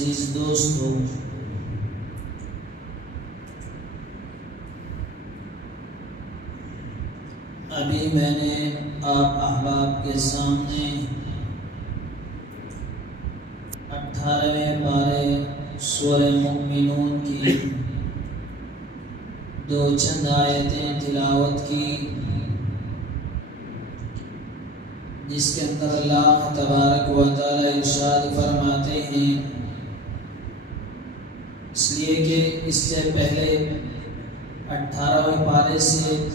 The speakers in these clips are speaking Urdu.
عزیز دوستو، ابھی میں نے آپ احباب کے سامنے 18ویں پارے سورہ مومنون کی دو چند آیتیں تلاوت کی، جس کے اندر اللہ تبارک و تعالی ارشاد فرماتے ہیں، اس لیے کہ اس سے پہلے 18ویں پارے سے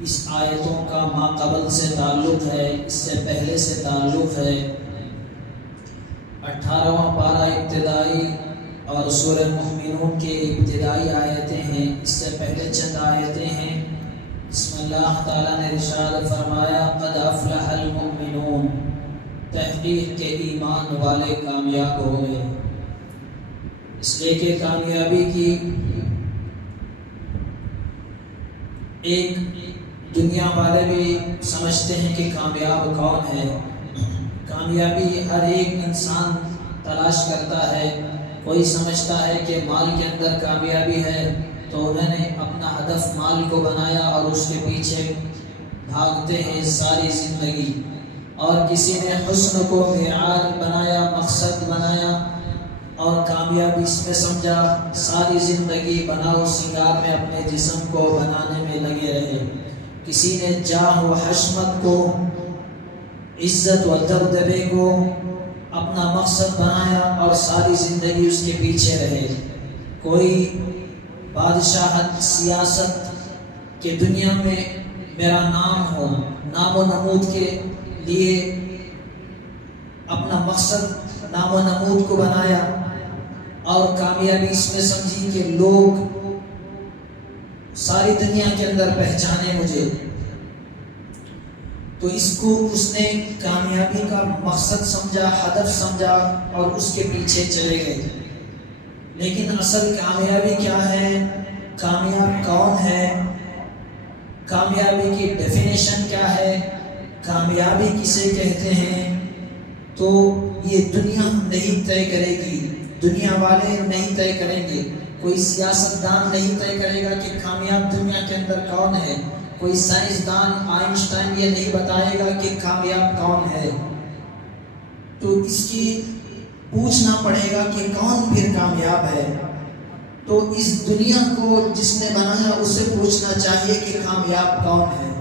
اس آیتوں کا ما قبل سے تعلق ہے، اس سے پہلے سے تعلق ہے۔ 18واں پارہ ابتدائی اور سورہ مومنون کے ابتدائی آیتیں ہیں، اس سے پہلے چند آیتیں ہیں۔ اس میں اللہ تعالیٰ نے ارشاد فرمایا، قد افلح المؤمنون، تحقیق کے ایمان والے کامیاب ہو گئے۔ اس لیے کہ کامیابی کی ایک دنیا والے بھی سمجھتے ہیں کہ کامیاب کون ہے۔ کامیابی ہر ایک انسان تلاش کرتا ہے۔ کوئی سمجھتا ہے کہ مال کے اندر کامیابی ہے، تو انہوں نے اپنا ہدف مال کو بنایا اور اس کے پیچھے بھاگتے ہیں ساری زندگی۔ اور کسی نے حسن کو معیار بنایا، مقصد بنایا اور کامیابی اس میں سمجھا، ساری زندگی بناؤ سنگار میں اپنے جسم کو بنانے میں لگے رہے۔ کسی نے جاہ و حشمت کو، عزت و دبدبے کو اپنا مقصد بنایا اور ساری زندگی اس کے پیچھے رہے۔ کوئی بادشاہت، سیاست کے دنیا میں میرا نام ہو، نام و نمود کے لیے اپنا مقصد، نام و نمود کو بنایا اور کامیابی اس میں سمجھی کہ لوگ ساری دنیا کے اندر پہچانے مجھے، تو اس کو اس نے کامیابی کا مقصد سمجھا، ہدف سمجھا اور اس کے پیچھے چلے گئے۔ لیکن اصل کامیابی کیا ہے؟ کامیاب کون ہے؟ کامیابی کی ڈیفینیشن کیا ہے؟ کامیابی کسے کہتے ہیں؟ تو یہ دنیا نہیں طے کرے گی، دنیا والے نہیں طے کریں گے، کوئی سیاستدان نہیں طے کرے گا کہ کامیاب دنیا کے اندر کون ہے، کوئی سائنسدان آئنسٹائن یہ نہیں بتائے گا کہ کامیاب کون ہے۔ تو اس کی پوچھنا پڑے گا کہ کون پھر کامیاب ہے۔ تو اس دنیا کو جس نے بنایا اسے پوچھنا چاہیے کہ کامیاب کون ہے۔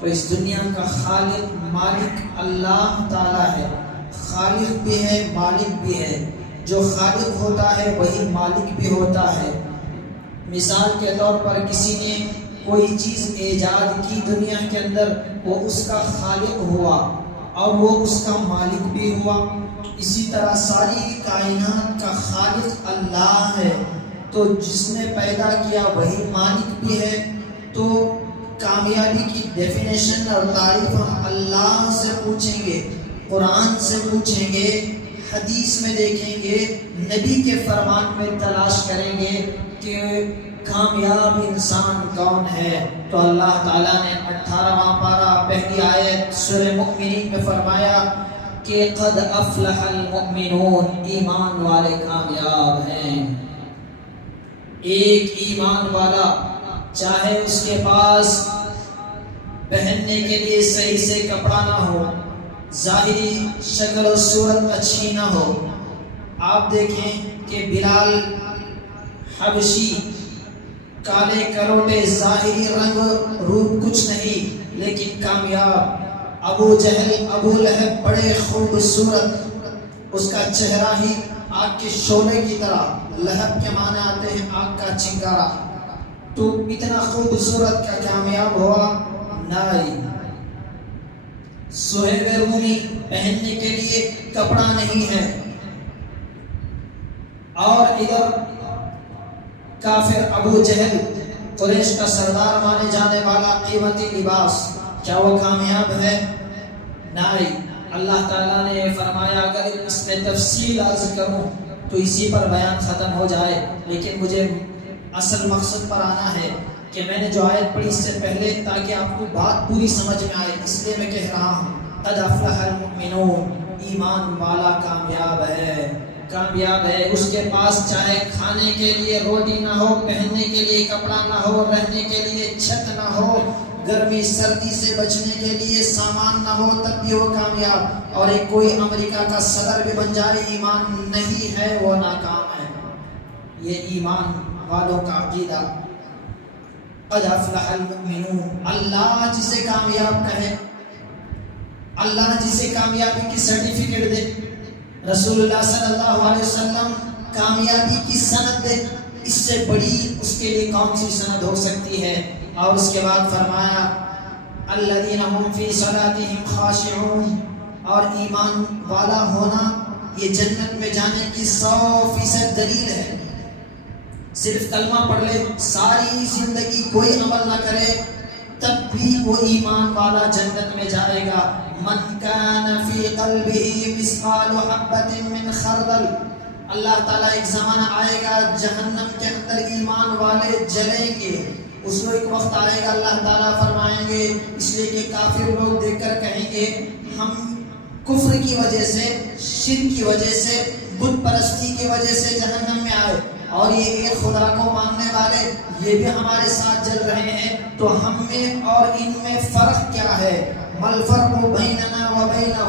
تو اس دنیا کا خالق، مالک اللہ تعالیٰ ہے۔ خالق بھی ہے، مالک بھی ہے۔ جو خالق ہوتا ہے وہی مالک بھی ہوتا ہے۔ مثال کے طور پر کسی نے کوئی چیز ایجاد کی دنیا کے اندر، وہ اس کا خالق ہوا اور وہ اس کا مالک بھی ہوا۔ اسی طرح ساری کائنات کا خالق اللہ ہے، تو جس نے پیدا کیا وہی مالک بھی ہے۔ تو کامیابی کی ڈیفینیشن اور تعریف ہم اللہ سے پوچھیں گے، قرآن سے پوچھیں گے، حدیث میں دیکھیں گے، نبی کے فرمان میں تلاش کریں گے کہ کامیاب انسان کون ہے۔ تو اللہ تعالیٰ نے 18واں پارہ پہلی آیت سورہ مومنین میں فرمایا کہ قد افلح المؤمنون، ایمان والے کامیاب ہیں۔ ایک ایمان والا، چاہے اس کے پاس پہننے کے لیے صحیح سے کپڑا نہ ہو، ظاہری شکل و صورت اچھی نہ ہو۔ آپ دیکھیں کہ بلال حبشی، کالے کروٹے، ظاہری رنگ روپ کچھ نہیں لیکن کامیاب۔ ابو جہل، ابو لہب بڑے خوبصورت، اس کا چہرہ ہی آگ کے شعلے کی طرح، لہب کے معنی آتے ہیں آگ کا چنگارا، تو اتنا خوبصورت کا کامیاب ہوا؟ نہیں۔ صہیب رومی پہننے کے لیے کپڑا نہیں ہے، اور ادھر کافر ابو جہل، قریش کا سردار مانے جانے والا، قیمتی لباس، کیا وہ کامیاب ہے؟ نہیں۔ اللہ تعالیٰ نے فرمایا اگر اس میں تفصیل عرض کروں تو اسی پر بیان ختم ہو جائے، لیکن مجھے اصل مقصد پر آنا ہے کہ میں نے جو آیت پڑھی اس سے پہلے، تاکہ آپ کو بات پوری سمجھ میں آئے، اس لیے میں کہہ رہا ہوں قد افلح المؤمنون، ایمان والا کامیاب ہے۔ کامیاب ہے. اس کے پاس چاہے کھانے کے لیے روٹی نہ ہو، پہننے کے لیے کپڑا نہ ہو، رہنے کے لیے چھت نہ ہو، گرمی سردی سے بچنے کے لیے سامان نہ ہو، تب بھی وہ کامیاب. اور ایک کوئی امریکہ کا صدر بھی بن جائے، ایمان نہیں ہے وہ ناکام ہے. یہ ایمان والوں کا عقیدہ. قد افلح المؤمنون. اللہ جسے کامیاب کہے، اللہ جسے کامیابی کی سرٹیفکیٹ دے، رسول اللہ صلی اللہ علیہ وسلم کامیابی کی سند دے، اس سے بڑی اس کے لیے کون سی سند ہو سکتی ہے؟ اور اس کے بعد فرمایا الذین هم فی صلاتهم خاشعون. اور ایمان والا ہونا یہ جنت میں جانے کی 100% دلیل ہے. صرف کلمہ پڑھ لے، ساری زندگی کوئی عمل نہ کرے، تب بھی وہ ایمان والا جنت میں جائے گا. من کان فی قلبہ مثقال حبۃ من خردل. اللہ تعالیٰ ایک زمانہ آئے گا جہنم کے اندر ایمان والے جلیں گے. اس کو ایک وقت آئے گا اللہ تعالیٰ فرمائیں گے، اس لیے کہ کافر لوگ دیکھ کر کہیں گے ہم کفر کی وجہ سے، شرک کی وجہ سے، بت پرستی کی وجہ سے جہنم میں آئے، اور یہ ایک خدا کو ماننے والے یہ بھی ہمارے ساتھ جل رہے ہیں، تو ہم میں اور ان میں فرق کیا ہے؟ مل فرق بیننا و بینہ،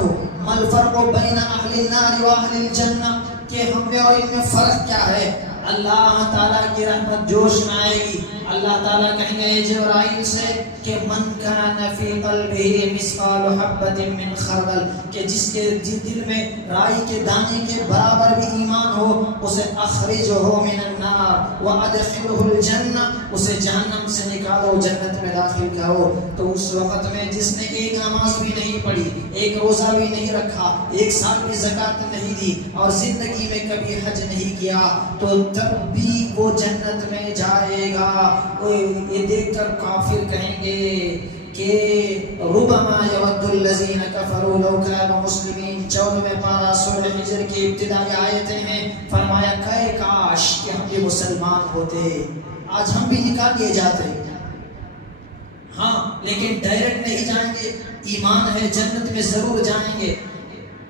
مل فرق بین اہل النار و اہل الجنہ، کہ ہم میں اور ان میں فرق کیا ہے؟ اللہ تعالیٰ کی رحمت جوش میں آئے گی. اللہ تعالیٰ کہیں گے جبرائیل سے کہ من کان فی قلبہ مثقال حبۃ من خردل، کہ جس کے دل میں رائی کے دانے کے برابر بھی ایمان ہو، اسے اخرجہ من النار وادخلہ الجنہ، اسے جہنم سے نکالو، جنت میں داخل کرو. تو اس وقت میں جس نے ایک نماز بھی نہیں پڑھی، ایک روزہ بھی نہیں رکھا، ایک سال بھی زکوٰۃ نہیں دی، اور زندگی میں کبھی حج نہیں کیا، تو تب بھی وہ جنت میں جائے گا. یہ دیکھ کر کافر کہیں گے کہ ربما یود الذین کفروا لو کانوا مسلمین. 14ویں پارہ سورہ ہجر کی ابتدائی آیتیں ہیں. فرمایا کہ کاش کہ ہم بھی مسلمان ہوتے، آج ہم بھی نکال لیے جاتے. ہاں لیکن ڈائریکٹ نہیں جائیں گے، ایمان ہے جنت میں ضرور جائیں گے.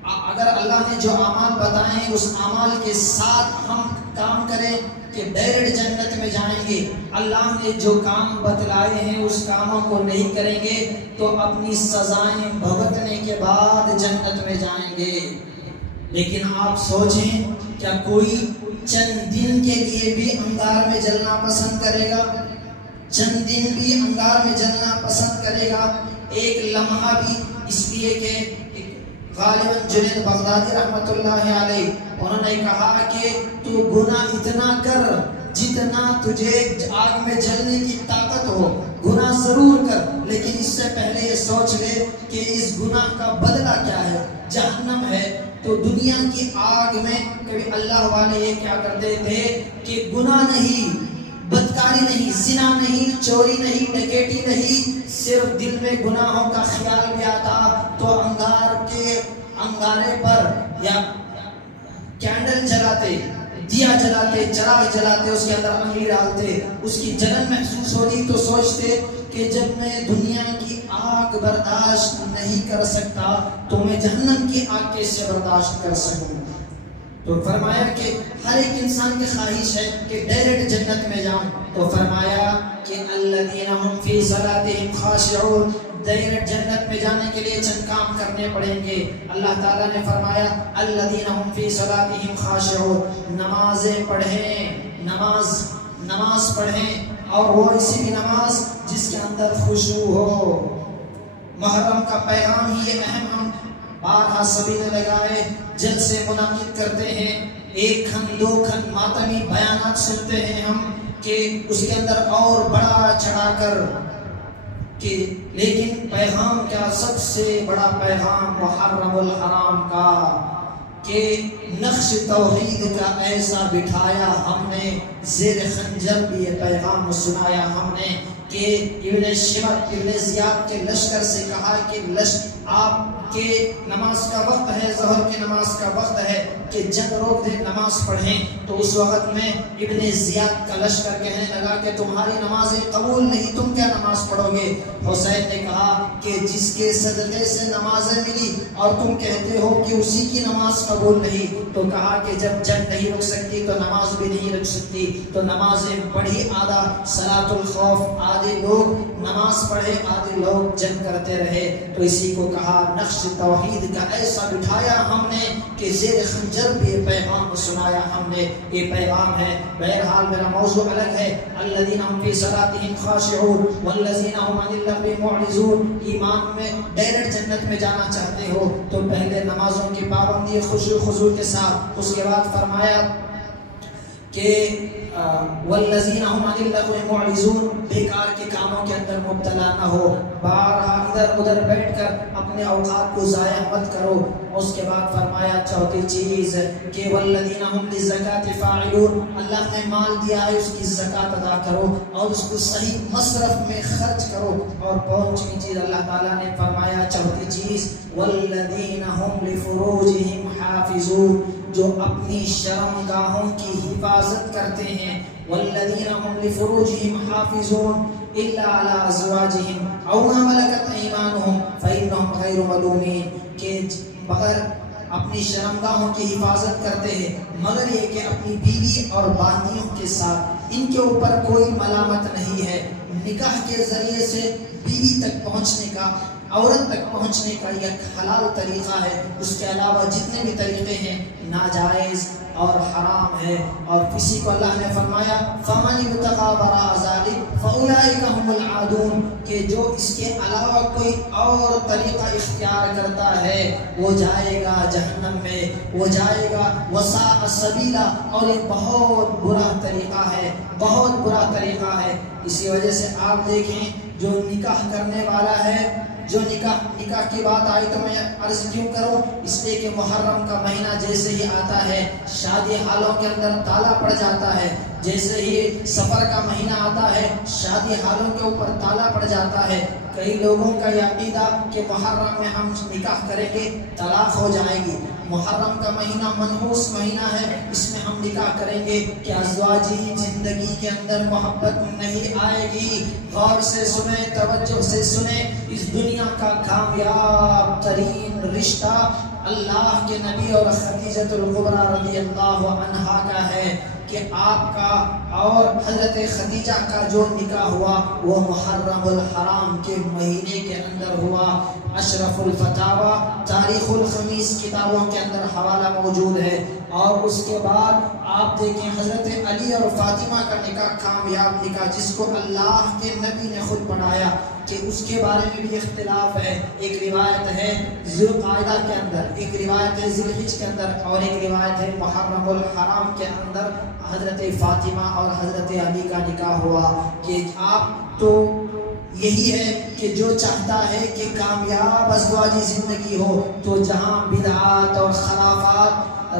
اگر اللہ نے جو اعمال بتائے ہیں اس اعمال کے ساتھ ہم کام کریں کہ ڈائریکٹ جنت میں جائیں گے. اللہ نے جو کام بتلائے ہیں اس کاموں کو نہیں کریں گے تو اپنی سزائیں بھگتنے کے بعد جنت میں جائیں گے. لیکن آپ سوچیں کیا کوئی چند دن کے لیے بھی انگار میں جلنا پسند کرے گا؟ چند دن بھی انگار میں جلنا پسند کرے گا؟ ایک لمحہ بھی؟ اس لیے کہ غالباً جنید بغدادی رحمت اللہ علیہ انہوں نے کہا کہ تو گناہ اتنا کر جتنا تجھے آگ میں جلنے کی طاقت ہو، گناہ ضرور کر، لیکن اس سے پہلے یہ سوچ لے کہ اس گناہ کا بدلہ کیا ہے، جہنم ہے. تو دنیا کی آگ میں کبھی اللہ والے یہ کیا کرتے تھے کہ گناہ نہیں، بدکاری نہیں، زنا نہیں، چوری نہیں، ڈکیٹی نہیں، صرف دل میں گناہوں کا خیال بھی آتا تو انگارے پر یا کینڈل جلاتے، دیا جلاتے، چراغ جلاتے، اس کے اندر انگلی ڈالتے، اس کی جلن محسوس ہوتی تو سوچتے کہ جب میں دنیا کی آگ برداشت نہیں کر سکتا تو میں جہنم کی آگ کیسے برداشت کر سکوں. تو فرمایا کہ ہر ایک انسان کی خواہش ہے کہ ڈائریکٹ جنت میں جاؤں. تو فرمایا کہ الذین هم فی صلاتهم خاشعون، ڈائریکٹ جنت میں جانے کے لیے چند کام کرنے پڑیں گے. اللہ تعالیٰ نے فرمایا الذین هم فی صلاتهم خاشعون، نمازیں پڑھیں، نماز پڑھیں، اور وہ ایسی بھی نماز جس کے اندر خشوع ہو. محرم کا پیغام ہی یہ اہم ہم بارہا سبھی نے لگائے، جلسے منعقد کرتے ہیں، ایک کھن دو کھن ماتمی بیانات سنتے ہیں ہم کہ اس کے اندر اور بڑا چڑھا کر کہ لیکن پیغام کیا؟ سب سے بڑا پیغام محرم الحرام کا، کہ نقش توحید کا ایسا بٹھایا ہم نے، زیر خنجر بھی یہ پیغام سنایا ہم نے کہ ابن شمر ابن زیاد کے لشکر سے کہا کہ آپ کہ نماز کا وقت ہے، ظہر کی نماز کا وقت ہے کہ جنگ روک دے، نماز پڑھیں، تو اس وقت میں ابن زیاد کا لشکر کہنے لگا کہ تمہاری نمازیں قبول نہیں، تم کیا نماز پڑھو گے؟ حسین نے کہا کہ جس کے صدقے سے نمازیں ملی اور تم کہتے ہو کہ اسی کی نماز قبول نہیں، تو کہا کہ جب جنگ نہیں رک سکتی تو نماز بھی نہیں رک سکتی، تو نمازیں پڑھی، آدھا صلاۃ الخوف، آدھے لوگ نماز پڑھے، آدھے لوگ جنگ کرتے رہے، تو اسی کو کہا نقش توحید کا ایسا بٹھایا ہم نے کہ زیر خنجر بھی یہ پیغام سنایا ہم نے، یہ پیغام ہے۔ بہرحال میرا موضوع الگ ہے، الذین هم فی صلاتهم خاشعون والذین هم عن اللغو معرضون۔ ایمان میں ڈائریکٹ جنت میں جانا چاہتے ہو تو پہلے نمازوں کی پابندی خشوع خضوع کے ساتھ، اس کے بعد فرمایا کہ والذین هم عن اللغو معرضون، بیکار کے کاموں کے اندر مبتلا نہ ہو، بارہا ادھر ادھر بیٹھ کر اپنے اوقات کو ضائع مت کرو۔ اس کے بعد فرمایا چوتھی چیز کہ والذین هم للزکاۃ فاعلون، اللہ نے مال دیا ہے اس کی زکوٰۃ ادا کرو اور اس کو صحیح مصرف میں خرچ کرو۔ اور پانچویں چیز اللہ تعالیٰ نے فرمایا چوتھی چیز والذین هم لفروجهم حافظون، جو اپنی شرمگاہوں کی حفاظت کرتے ہیں، والذین هم لفروجهم حافظون الا علی ازواجهم او ما ملکت ایمانهم فانهم غیر ملومین، کہ مگر اپنی شرمگاہوں کی حفاظت کرتے ہیں مگر یہ کہ اپنی بیوی اور باندیوں کے ساتھ ان کے اوپر کوئی ملامت نہیں ہے۔ نکاح کے ذریعے سے بیوی تک پہنچنے کا، عورت تک پہنچنے کا یہ حلال طریقہ ہے، اس کے علاوہ جتنے بھی طریقے ہیں ناجائز اور حرام ہے۔ اور کسی کو اللہ نے فرمایا فَمَنِ ابْتَغَىٰ وَرَاءَ ذَلِكَ فَأُولَٰئِكَ هُمُ الْعَادُونَ، کہ جو اس کے علاوہ کوئی اور طریقہ اختیار کرتا ہے وہ جائے گا جہنم میں، وہ جائے گا وَسَاءَ سَبِيلًا، اور ایک بہت برا طریقہ ہے، بہت برا طریقہ ہے۔ اسی وجہ سے آپ دیکھیں جو نکاح کرنے والا ہے، جو نکاح کی بات آئی تو میں عرض کیوں کروں، اس لیے کہ محرم کا مہینہ جیسے ہی آتا ہے شادی حالوں کے اندر تالا پڑ جاتا ہے، جیسے ہی سفر کا مہینہ آتا ہے شادی حالوں کے اوپر تالا پڑ جاتا ہے۔ کئی لوگوں کا یہ عقیدہ کہ محرم میں ہم نکاح کریں گے طلاق ہو جائے گی، محرم کا مہینہ منحوس مہینہ ہے، اس میں ہم نکاح کریں گے کہ ازواجی زندگی کے اندر محبت نہیں آئے گی۔ غور سے سنیں، توجہ سے سنیں، اس دنیا کا کامیاب ترین رشتہ اللہ کے نبی اور خدیجہ الکبریٰ رضی اللہ عنہا کا ہے کہ آپ کا اور حضرت خدیجہ کا جو نکاح ہوا وہ محرم الحرام کے مہینے کے اندر ہوا۔ اشرف الفتاوی تاریخ الخمیس کتابوں کے اندر حوالہ موجود ہے۔ اور اس کے بعد آپ دیکھیں حضرت علی اور فاطمہ کا نکاح کامیاب نکاح، جس کو اللہ کے نبی نے خود پڑھایا، کہ اس کے بارے میں بھی اختلاف ہے۔ ایک روایت ہے ذی القعدہ کے اندر، ایک روایت ہے ذی الحجہ کے اندر، اور ایک روایت ہے محرم الحرام کے اندر حضرت فاطمہ اور حضرت علی کا نکاح ہوا۔ کہ آپ تو یہی ہے کہ جو چاہتا ہے کہ کامیاب ازواجی زندگی ہو تو جہاں بدعات اور خرافات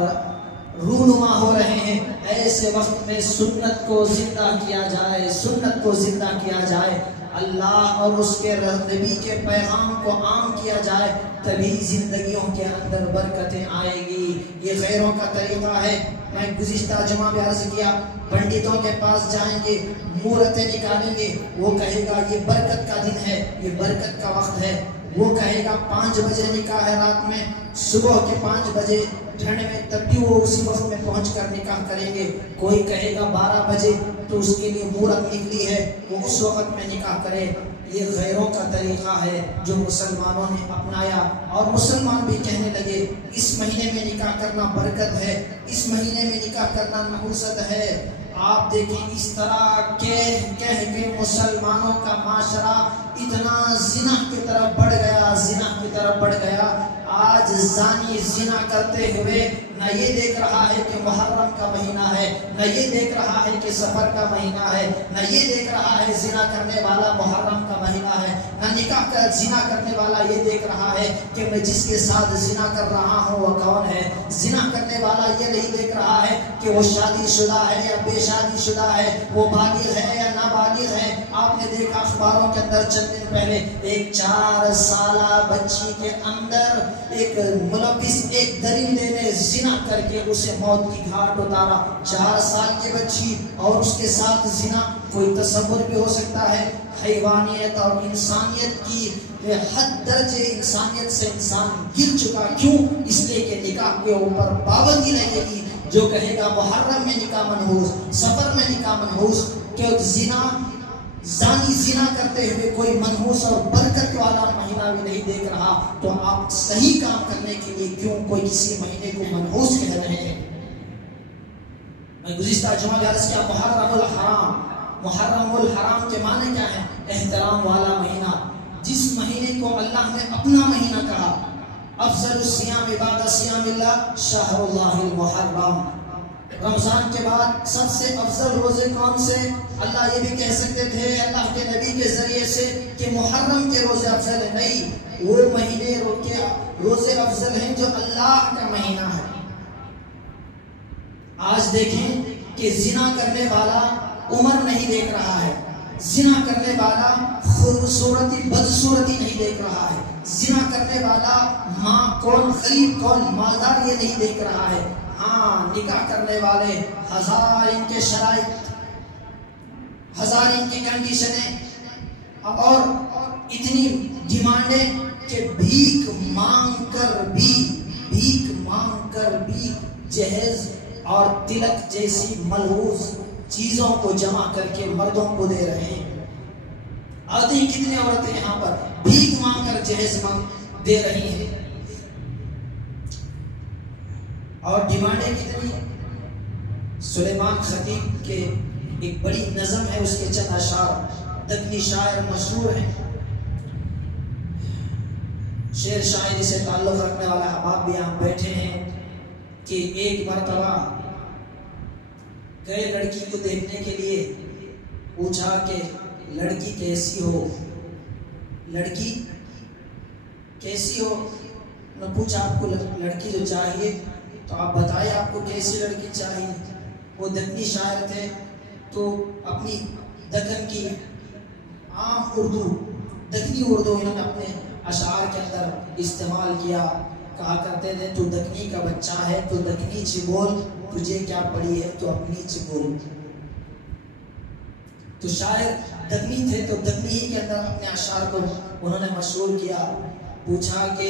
رونما ہو رہے ہیں ایسے وقت میں سنت کو زندہ کیا جائے، سنت کو زندہ کیا جائے، اللہ اور اس کے نبی کے پیغام کو عام کیا جائے، تبھی زندگیوں کے اندر برکتیں آئے گی۔ یہ غیروں کا طریقہ ہے۔ میں گزشتہ جمعہ میں عرض کیا، پنڈتوں کے پاس جائیں گے، مہورتیں نکالیں گے، وہ کہے گا یہ برکت کا دن ہے، یہ برکت کا وقت ہے، وہ کہے گا 5 بجے نکاح ہے رات میں، صبح کے 5 بجے ٹھنڈ میں، تب بھی وہ اسی وقت میں پہنچ کر نکاح کریں گے۔ کوئی کہے گا 12 بجے تو اس کے لیے مہورت نکلی ہے، وہ اس وقت میں نکاح کرے۔ یہ غیروں کا طریقہ ہے جو مسلمانوں نے اپنایا، اور مسلمان بھی کہنے لگے اس مہینے میں نکاح کرنا برکت ہے، اس مہینے میں نکاح کرنا نحوست ہے۔ آپ دیکھیں اس طرح کہہ کے مسلمانوں کا معاشرہ اتنا زنا کی طرف بڑھ گیا، زنا کی طرف بڑھ گیا۔ آج زانی زنا کرتے ہوئے نہ یہ دیکھ رہا ہے کہ محرم کا مہینہ ہے، نہ یہ دیکھ رہا ہے کہ سفر کا مہینہ ہے، نہ یہ دیکھ رہا ہے زنا کرنے والا محرم کا مہینہ ہے، نہ نکاح کا زنا کرنے والا یہ دیکھ رہا ہے کہ میں جس کے ساتھ زنا کر رہا ہوں وہ کون ہے۔ زنا کرنے والا یہ نہیں دیکھ رہا ہے کہ وہ شادی شدہ ہے یا بے شادی شدہ ہے، وہ بالغ ہے یا نابالغ ہے. آپ نے دیکھا اخباروں کے اندر چند دن پہلے ایک 4 سالہ بچی کے اندر ایک ملبس ایک درندے نے زنا کر کے اسے موت کی گھاٹ اتارا. 4 سال کی بچی اور اس کے ساتھ زنا، کوئی تصور بھی ہو سکتا ہے؟ حیوانیت اور انسانیت کی حد درجے انسانیت سے انسان گر چکا. کیوں؟ اس لیے کہ نکاح کے اوپر پابندی لگے گی. جو کہے گا محرم میں نکاح منحوس، سفر میں نکاح منحوس، کہ زانی زنا کرتے ہوئے کوئی منحوس اور برکت والا مہینہ بھی نہیں دیکھ رہا، تو آپ صحیح کام کرنے کے لیے کیوں کوئی کسی مہینے کو منحوس کہہ رہے ہیں؟ میں گزشتہ جمعہ میں عرض کیا محرم الحرام کے معنی کیا ہے؟ احترام والا مہینہ. جس مہینے کو اللہ نے اپنا مہینہ کہا، افضل الصیام بعد صیام اللہ شہر اللہ المحرم. رمضان کے بعد سب سے افضل روزے کون سے؟ اللہ یہ بھی کہہ سکتے تھے اللہ کے نبی کے ذریعے سے کہ محرم کے روزے افضل ہیں. نہیں، وہ مہینے روزے افضل ہیں جو اللہ کا مہینہ ہے. آج دیکھیں کہ زنا کرنے والا عمر نہیں دیکھ رہا ہے، زنا کرنے والا خوبصورتی بدصورتی نہیں دیکھ رہا ہے، زنا کرنے والا ماں کون غریب کون مالدار یہ نہیں دیکھ رہا ہے. ہاں، نکاح کرنے والے ہزار ان کے شرائط، ہزار ان کی کنڈیشنیں اور اتنی ڈیمانڈیں کہ بھیک مانگ کر بھی جہیز اور تلک جیسی ملحوظ چیزوں کو جمع کر کے مردوں کو دے رہے ہیں. آتے ہیں کتنی عورتیں یہاں پر بھیک مانگ کر جہیز دے رہی ہیں. اور ڈیمانڈیں کتنی؟ سلیمان خطیب کے ایک بڑی نظم ہے، اس کے چند اشعار دکنی شاعر مشہور ہیں. شعر شاعری سے تعلق رکھنے والا احباب بھی یہاں بیٹھے ہیں کہ ایک مرتبہ گئے لڑکی کو دیکھنے کے لیے، پوچھا کہ لڑکی کیسی ہو؟ لڑکی کیسی ہو؟ نے پوچھا آپ کو لڑکی جو چاہیے تو آپ بتائیں آپ کو کیسی لڑکی چاہیے. وہ دکنی شاعر تھے تو اپنی دکن کی عام اردو، دکنی اردو انہوں نے اپنے اشعار کے اندر استعمال کیا. کہا کرتے تھے تو دکنی کا بچہ ہے تو دکنی چ بول، تجھے کیا پڑی ہے تو اپنی چ بول. تو شاعر دکنی تھے تو دکنی ہی کے اندر اپنے اشعار کو انہوں نے مشہور کیا. پوچھا کہ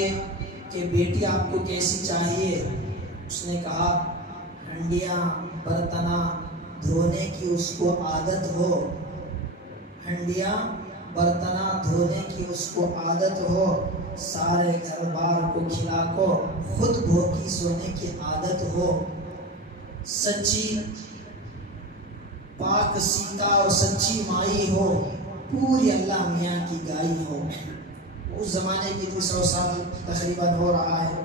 بیٹی آپ کو کیسی چاہیے؟ اس نے کہا ہنڈیاں برتنا دھونے کی اس کو عادت ہو، ہنڈیاں برتنا دھونے کی اس کو عادت ہو، سارے گھر بار کو کھلا کو خود بھوکی سونے کی عادت ہو، سچی پاک سیتا اور سچی مائی ہو، پوری اللہ میاں کی گائی ہو. اس زمانے کی 200 سال تقریباً ہو رہا ہے،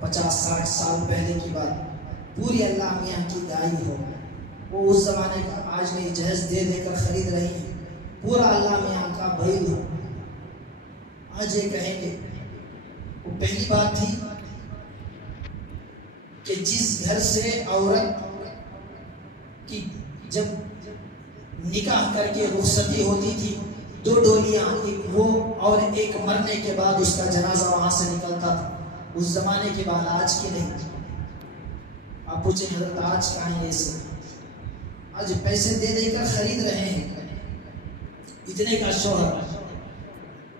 50-60 سال پہلے کی بات. پوری اللہ میاں کی گائی ہو. وہ اس زمانے کا آج نہیں جہیز دے کر خرید رہی ہیں. پورا اللہ میاں کا بھائی ہو. آج یہ کہیں گے وہ پہلی بات تھی کہ جس گھر سے عورت کی جب نکاح کر کے رخصتی ہوتی تھی، 2 ڈولیاں، ایک وہ اور ایک مرنے کے بعد اس کا جنازہ وہاں سے نکلتا تھا. اس زمانے کے بعد، آج کی نہیں. آپ پوچھیں حضرت آج کہاں ہے؟ ایسے آج پیسے دے کر خرید رہے ہیں. اتنے کا شوہر.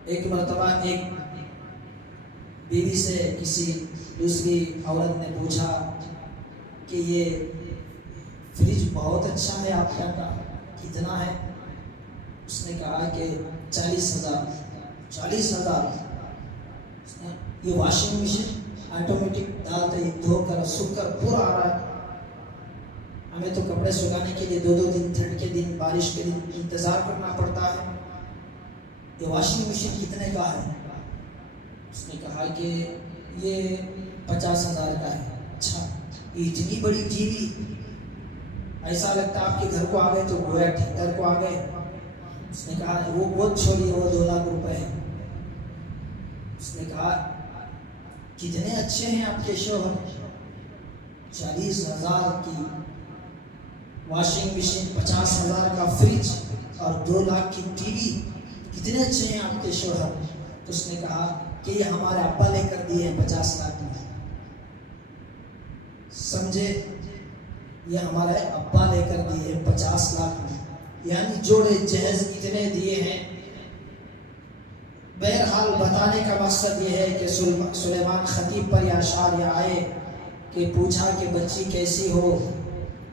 ایک مرتبہ ایک بیوی سے کسی دوسری عورت نے پوچھا کہ یہ فریج بہت اچھا ہے آپ کا، کتنا ہے؟ اس نے کہا کہ 40,000. 40,000. یہ واشنگ مشین آٹومیٹک ڈالتے ہی دھو کر سوکھ کر پورا آ رہا ہے. ہمیں تو کپڑے سکھانے کے لیے 2 دن ٹھنڈ کے دن بارش کے دن انتظار کرنا پڑتا ہے. یہ واشنگ مشین کتنے کا ہے؟ اس نے کہا کہ یہ 50,000 کا ہے. اچھا، اتنی بڑی ٹی وی، ایسا لگتا آپ کے گھر کو آ گئے تو گویا گھر کو آ گئے. اس نے کہا وہ بہت چھوڑی ہے، وہ 2 لاکھ روپے ہے. اس نے کہا کتنے اچھے ہیں آپ کے شوہر. 40,000 کی واشنگ مشین، 50,000 کا فریج. اور 2 لاکھ کی ٹی وی کتنے اچھے ہیں آپ کے شوہر؟ تو اس نے کہا کہ یہ ہمارے ابا لے کر دیے ہیں 50 لاکھ میں. سمجھے؟ یہ ہمارے ابا لے کر دیے ہیں 50 لاکھ میں، یعنی جوڑے جہیز کتنے دیے ہیں. بہرحال بتانے کا مقصد یہ ہے کہ سلیمان خطیب پر یہ اشعار یہ آئے کہ پوچھا کہ بچی کیسی ہو،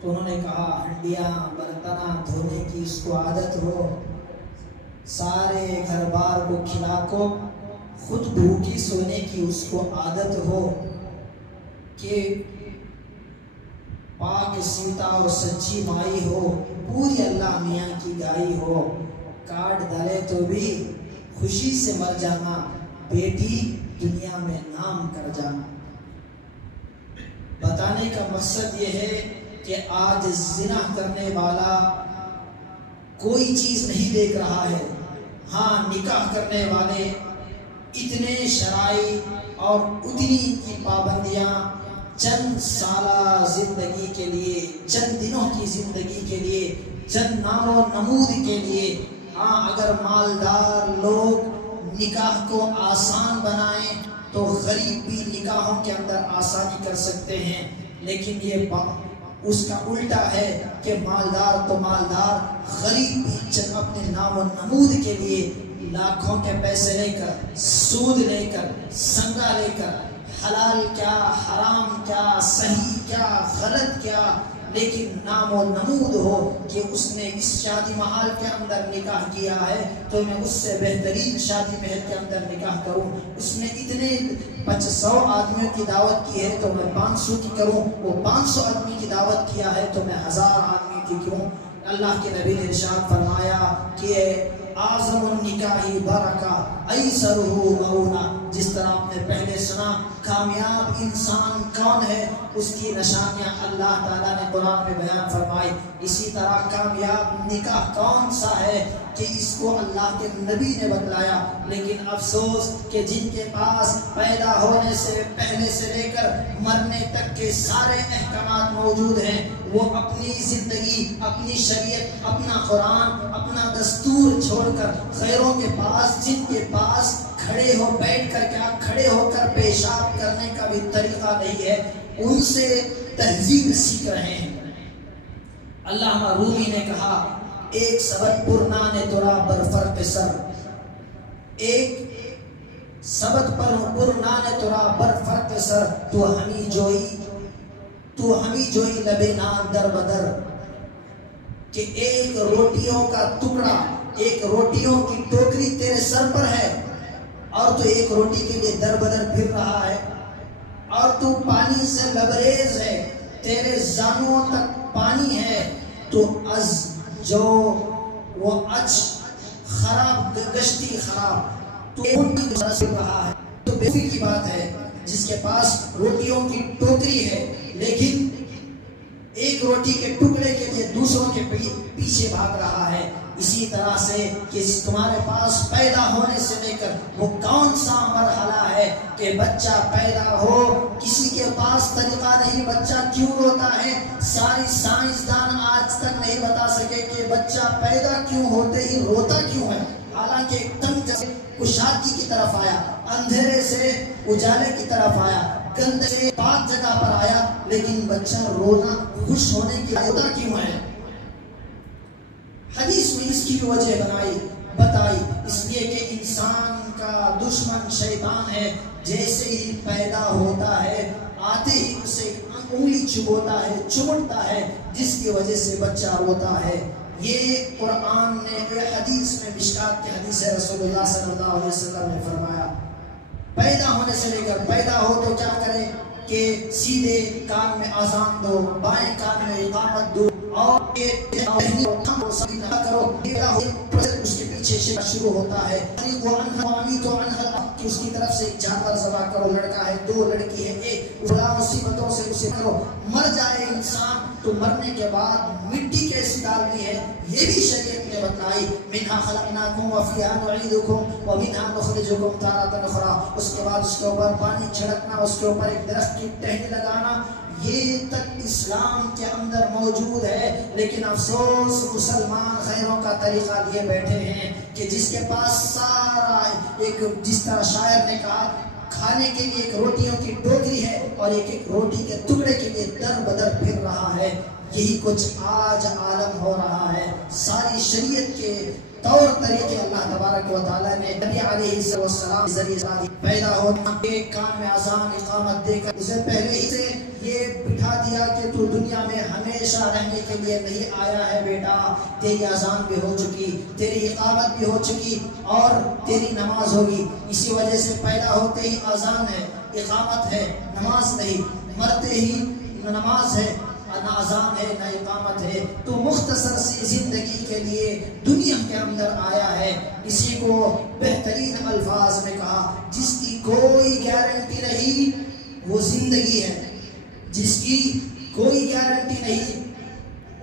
تو انہوں نے کہا ہنڈیاں برتناں دھونے کی اس کو عادت ہو، سارے گھر بار کو کھلا کو خود بھوکی سونے کی اس کو عادت ہو، کہ پاک سیتا اور سچی مائی ہو، پوری اللہ میاں کی گائی ہو، کاٹ ڈالے تو بھی خوشی سے مر جانا، بیٹی دنیا میں نام کر جانا. بتانے کا مقصد یہ ہے کہ آج زنا کرنے والا کوئی چیز نہیں دیکھ رہا ہے. ہاں، نکاح کرنے والے اتنے شرائط اور اتنی کی پابندیاں چند سالہ زندگی کے لیے، چند دنوں کی زندگی کے لیے، چند نام و نمود کے لیے. ہاں، اگر مالدار لوگ نکاح کو آسان بنائیں تو غریب بھی نکاحوں کے اندر آسانی کر سکتے ہیں، لیکن یہ اس کا الٹا ہے کہ مالدار تو مالدار، غریب بھی چند اپنے نام و نمود کے لیے لاکھوں کے پیسے لے کر، سود لے کر، سنگا لے کر، حلال کیا، حرام کیا، صحیح کیا، غلط کیا، لیکن نام و نمود ہو کہ اس نے اس شادی محل کے اندر نکاح کیا ہے تو میں اس سے بہترین شادی محل کے اندر نکاح کروں. اس نے اتنے 100 آدمیوں کی دعوت کی ہے تو میں 500 کی کروں، وہ 500 آدمی کی دعوت کیا ہے تو میں 1000 آدمی کی کروں. اللہ کے نبی نے ارشاد فرمایا کہ اعظم النکاح برکہ ایسرہ مؤونہ. جس طرح آپ نے پہلے سنا کامیاب انسان کون ہے، اس کی نشانیاں اللہ تعالیٰ نے قرآن میں بیان فرمائی. اسی طرح کامیاب نکاح کون سا ہے کہ اس کو اللہ کے نبی نے بتلایا. لیکن افسوس کہ جن کے پاس پیدا ہونے سے پہلے سے لے کر مرنے تک کے سارے احکامات موجود ہیں، وہ اپنی زندگی، اپنی شریعت، اپنا قرآن، اپنا دستور چھوڑ کر غیروں کے پاس، جن کے پاس کھڑے ہو بیٹھ کر کیا، کھڑے ہو کر پیشاب کرنے کا بھی طریقہ نہیں ہے، ان سے تہذیب سیکھ رہے ہیں. علامہ رومی نے کہا ایک سبت پرنان ترا بر فرق سر، ایک سبت پر پرنان ترا بر فرق سر، تو ہمی جوئی لبے نان در بدر. کہ ایک روٹیوں کا ٹکڑا، ایک روٹیوں کی ٹوکری تیرے سر پر ہے اور تو ایک روٹی کے لیے در بدر پھر رہا ہے، اور تو پانی سے لبریز ہے، تیرے زانوں تک پانی ہے، تو از جو وہ اچ خراب گشتی خراب، تو اونٹی برس رہا ہے. تو بے فکر کی بات ہے جس کے پاس روٹیوں کی ٹوکری ہے لیکن ایک روٹی کے ٹکڑے کے لیے دوسروں کے پیچھے بھاگ رہا ہے. اسی طرح سے کہ تمہارے پاس پیدا ہونے سے لے کر وہ کون سا مرحلہ ہے کہ بچہ پیدا ہو، کسی کے پاس طریقہ نہیں بچہ کیوں روتا ہے. ساری سائنسدان آج تک نہیں بتا سکے کہ بچہ پیدا کیوں ہوتے ہی روتا کیوں ہے. حالانکہ ایک تنگ سے کشادگی کی طرف آیا، اندھیرے سے اجالے کی طرف آیا، گندے سے پاک جگہ پر آیا، لیکن بچہ رونا خوش ہونے کی ہوتا کیوں ہے. حدیث میں اس کی وجہ بتائی، اس لیے کہ انسان کا دشمن شیطان ہے. جیسے ہی پیدا ہوتا ہے آتے ہی اسے انگلی چبھتا ہے جس کی وجہ سے بچہ روتا ہے. یہ قرآن نے حدیث میں مشکات کی حدیث ہے، رسول اللہ صلی اللہ علیہ وسلم نے فرمایا پیدا ہونے سے لے کر پیدا ہو تو کیا کرے کہ سیدھے کان میں اذان دو، بائیں کان میں اقامت دو، اور کرو. اس کے پیچھے شروع ہوتا ہے کہ اس کی طرف سے ایک جانور ذبح کرو، لڑکا ہے 2 لڑکی ہے 1، بلا مصیبتوں سے اسے کرو. مر جائے انسان تو مرنے کے بعد مٹی کیسی ڈالنی ہے یہ بھی شریعت نے بتائی. منہا خلقناکم وفیہا نعیدکم ومنہا نخرجکم تارۃ اخری. اس کے بعد اس کے اوپر پانی چھڑکنا، اس کے اوپر ایک درخت کی ٹہنی لگانا، یہ تک اسلام کے اندر موجود ہے، لیکن افسوس مسلمان غیروں کا طریقہ لیے بیٹھے ہیں کہ جس کے پاس سارا ایک، جس طرح شاعر نے کہا، کھانے کے لیے ایک روٹیوں کی ٹوکری ہے اور ایک ایک روٹی کے ٹکڑے کے لیے در بدر پھر رہا ہے۔ یہی کچھ آج عالم ہو رہا ہے۔ ساری شریعت کے طور طریقے اللہ تبارک و تعالیٰ نے نبی علیہ السلام کے ذریعے پیدا ہونا، ایک کان میں اذان اقامت دے کر اسے پہلے ہی سے یہ بٹھا دیا کہ تو دنیا میں ہمیشہ رہنے کے لیے نہیں آیا ہے بیٹا، تیری اذان بھی ہو چکی، تیری اقامت بھی ہو چکی اور تیری نماز ہوگی۔ اسی وجہ سے پیدا ہوتے ہی اذان ہے، اقامت ہے، نماز نہیں، مرتے ہی نماز ہے، نہ اذان ہے نہ اقامت ہے۔ تو مختصر سی زندگی کے لیے دنیا کے اندر آیا ہے۔ اسی کو بہترین الفاظ میں کہا، جس کی کوئی گارنٹی نہیں وہ زندگی ہے، جس کی کوئی گارنٹی نہیں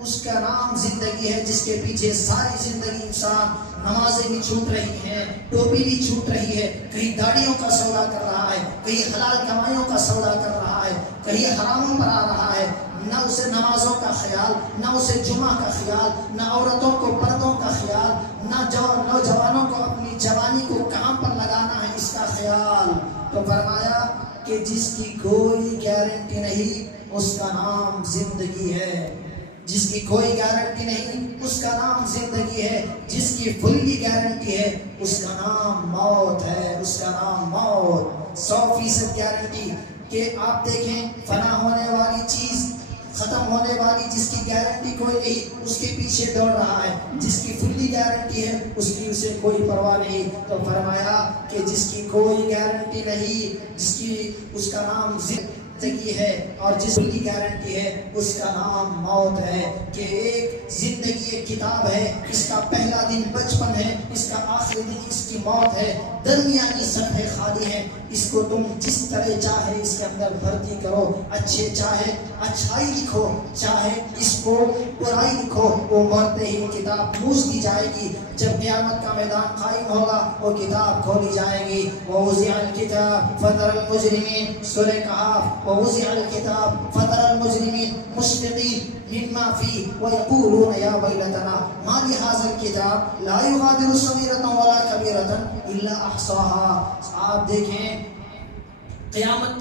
اس کا نام زندگی ہے، جس کے پیچھے ساری زندگی انسان نمازیں بھی چھوٹ رہی ہیں، ٹوپی بھی چھوٹ رہی ہے، کہیں داڑھیوں کا سودا کر رہا ہے، کہیں حلال کمائیوں کا سودا کر رہا ہے، کہیں حراموں پر آ رہا ہے، نہ اسے نمازوں کا خیال، نہ اسے جمعہ کا خیال، نہ عورتوں کو پردوں کا خیال، نہ نوجوانوں کو اپنی جوانی کو کہاں پر لگانا ہے اس کا خیال۔ تو فرمایا کہ جس کی کوئی گارنٹی نہیں اس کا نام زندگی ہے، جس کی کوئی گارنٹی نہیں اس کا نام زندگی ہے، جس کی فلی گارنٹی ہے اس کا نام موت ہے، اس کا نام موت۔ 100% گارنٹی کہ آپ دیکھیں فنا ہونے والی چیز، ختم ہونے والی جس کی گارنٹی کوئی نہیں اس کے پیچھے دوڑ رہا ہے، جس کی فلی گارنٹی ہے اس کی اسے کوئی پرواہ نہیں۔ تو فرمایا کہ جس کی کوئی گارنٹی نہیں، جس کی اس کا نام زندگی ہے اور جس کی گارنٹی ہے اس کا نام موت ہے۔ کہ ایک زندگی ایک کتاب ہے، اس کا پہلا دن بچپن ہے، اس کا آخری دن اس کی موت ہے، درمیانی صفحے خالی ہیں، اس کو تم جس طرح چاہے اس کے اندر بھرتی کرو، اچھے چاہے اچھائی لکھو، چاہے اس کو برائی لکھو، وہ مرتے ہی کتاب موز دی جائے گی۔ جب قیامت کا میدان قائم ہوگا وہ کتاب کھولی جائے گی۔ وَوُضِعَ الْكِتَابُ فَتَرَى الْمُجْرِمِينَ، سورہ کہف، وَوُضِعَ الْكِتَابُ فَتَرَى الْمُجْرِمِينَ مُشْفِقِينَ مِمَّا فِيهِ وَيَقُولُونَ يَا وَيْلَتَنَا مَا لِهَذَا الْكِتَابِ لَا يُغَادِرُ صَغِيرَةً وَلَا كَبِيرَةً إِلَّا أَحْصَاهَا۔ آپ دیکھیں قیامت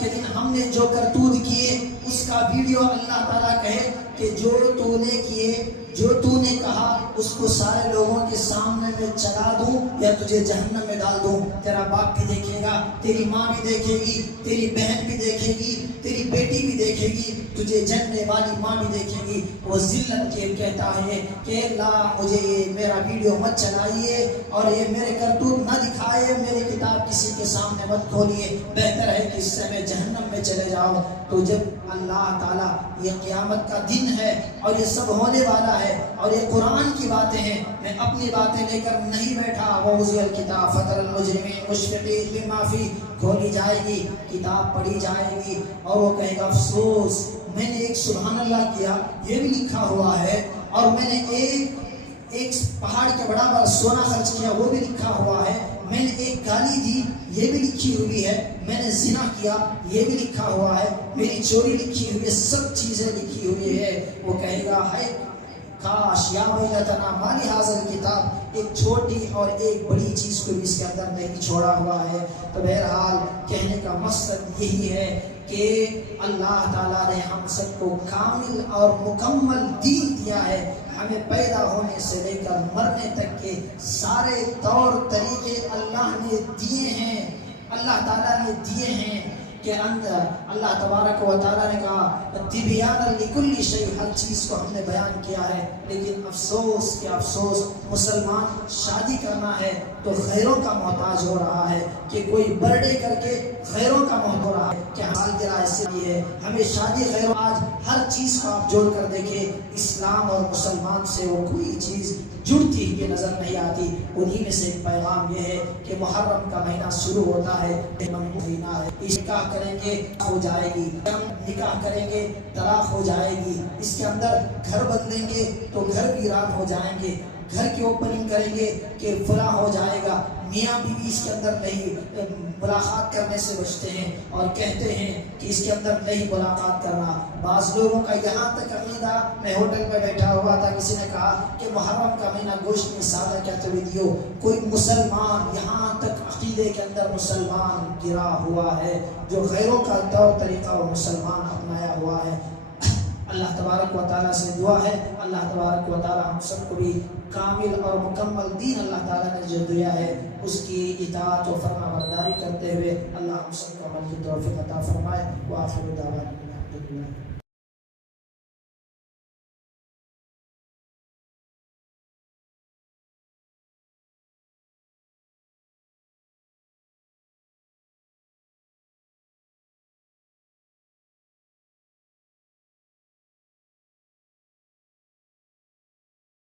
کے دن ہم نے جو کرتوت کیے اس کا ویڈیو اللہ تعالیٰ کہے کہ جو تو نے کیے، جو تو نے کہا اس کو سارے لوگوں کے سامنے میں چلا دوں یا تجھے جہنم میں ڈال دوں۔ تیرا باپ بھی دیکھے گا، تیری ماں بھی دیکھے گی، تیری بہن بھی دیکھے گی، تیری بیٹی بھی دیکھے گی، تجھے جننے والی ماں بھی دیکھے گی۔ وہ ذلت کے کہتا ہے کہ اللہ مجھے یہ میرا ویڈیو مت چلائیے اور یہ میرے کرتوت نہ دکھائے، میری کتاب کسی کے سامنے مت کھولیے، بہتر ہے کہ اس سے میں جہنم میں چلے جاؤں۔ تو جب اللہ تعالیٰ، یہ قیامت کا دن ہے اور یہ سب ہونے والا ہے اور یہ قرآن کی باتیں ہیں، میں اپنی باتیں لے کر نہیں بیٹھا۔ وَوُضِعَ الْكِتَابُ فَتَرَى الْمُجْرِمِينَ مُشْفِقِينَ مِمَّا فِيهِ، کھولی جائے گی کتاب، پڑھی جائے گی اور وہ کہے گا افسوس میں نے ایک سبحان اللہ کیا یہ بھی لکھا ہوا ہے، اور میں نے ایک پہاڑ کے برابر سونا خرچ کیا وہ بھی لکھا ہوا ہے، میں نے ایک گالی دی یہ بھی لکھی ہوئی ہے، میں نے زنا کیا یہ بھی لکھا ہوا ہے، میری چوری لکھی ہوئی ہے، سب چیزیں لکھی ہوئی ہے۔ وہ کہے گا ہے کاش یا ویلتنا ما لہذا الکتاب، ایک چھوٹی اور ایک بڑی چیز کو اس کے اندر نہیں چھوڑا ہوا ہے۔ تو بہرحال کہنے کا مقصد یہی ہے کہ اللہ تعالیٰ نے ہم سب کو کامل اور مکمل دین دیا ہے، ہمیں پیدا ہونے سے لے کر مرنے تک کے سارے طور طریقے اللہ نے دیے ہیں، اللہ تعالیٰ نے دیے ہیں کے اندر اللہ تبارک و تعالیٰ نے کہا تبیانا لکل شیء، ہر چیز کو ہم نے بیان کیا ہے۔ لیکن افسوس کہ افسوس مسلمان شادی کرنا ہے تو غیروں کا محتاج ہو رہا ہے، کہ کوئی برڈے کر کے غیروں کا محتاج ہو رہا ہے، کہ حال گرا اس لیے ہے ہمیں شادی غیروں۔ آج ہر چیز کو آپ جوڑ کر دیکھیں، اسلام اور مسلمان سے وہ کوئی چیز جڑتی ہوئی نظر نہیں آتی۔ انہی میں سے ایک پیغام یہ ہے کہ محرم کا مہینہ شروع ہوتا ہے، مہینہ ہے، اس نکاح کریں گے ہو جائے گی، ہم نکاح کریں گے طلاق ہو جائے گی، اس کے اندر گھر بدلیں گے تو گھر ویران ہو جائیں گے، گھر کی اوپننگ کریں گے کہ فلاں ہو جائے گا، میاں بیوی اس کے اندر نہیں ملاقات کرنے سے بچتے ہیں اور کہتے ہیں کہ اس کے اندر نہیں ملاقات کرنا۔ بعض لوگوں کا یہاں تک عقیدہ، میں ہوٹل پہ بیٹھا ہوا تھا، کسی نے کہا کہ محرم کا مہینہ گوشت میں سادہ کیا تویدیو، کوئی مسلمان یہاں تک عقیدے کے اندر مسلمان گرا ہوا ہے جو غیروں کا طور طریقہ وہ مسلمان اپنایا ہوا ہے۔ اللہ تبارک و تعالیٰ سے دعا ہے، اللہ تبارک و تعالیٰ ہم سب کو بھی کامل اور مکمل دین اللہ تعالیٰ نے جو دیا ہے اس کی اطاعت و فرما برداری کرتے ہوئے اللہ ہم سب کو عمل کی توفیق عطا فرمائے۔ وآخر دعوانا الحمدللہ۔